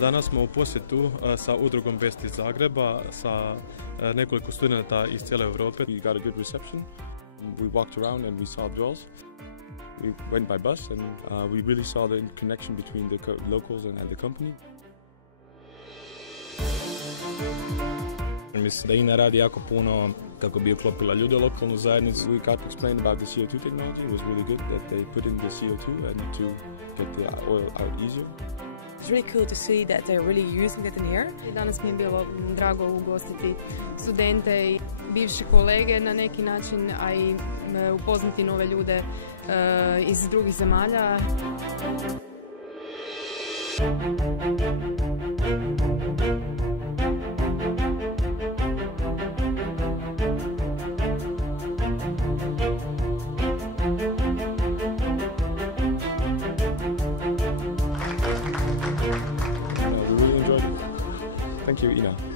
Danas smo u posjetu sa udrugom Best iz Zagreba, sa nekoliko studenta iz cijele Europe. We got a good reception. We walked around and we saw dolls. We went by bus and we really saw the connection between the locals and the company. Mislim da INA radi jako puno kako bi uklopila ljude u lokalnu zajednicu. We got to explain about the CO2 technology. It was really good that they put in the CO2 and to get the oil out easier. It's really cool to see that they're really using it in here. Danas mi je bilo drago ugostiti studente i bivše kolege na neki način, a i upoznati nove ljude iz drugih zemalja. Thank you, Ina.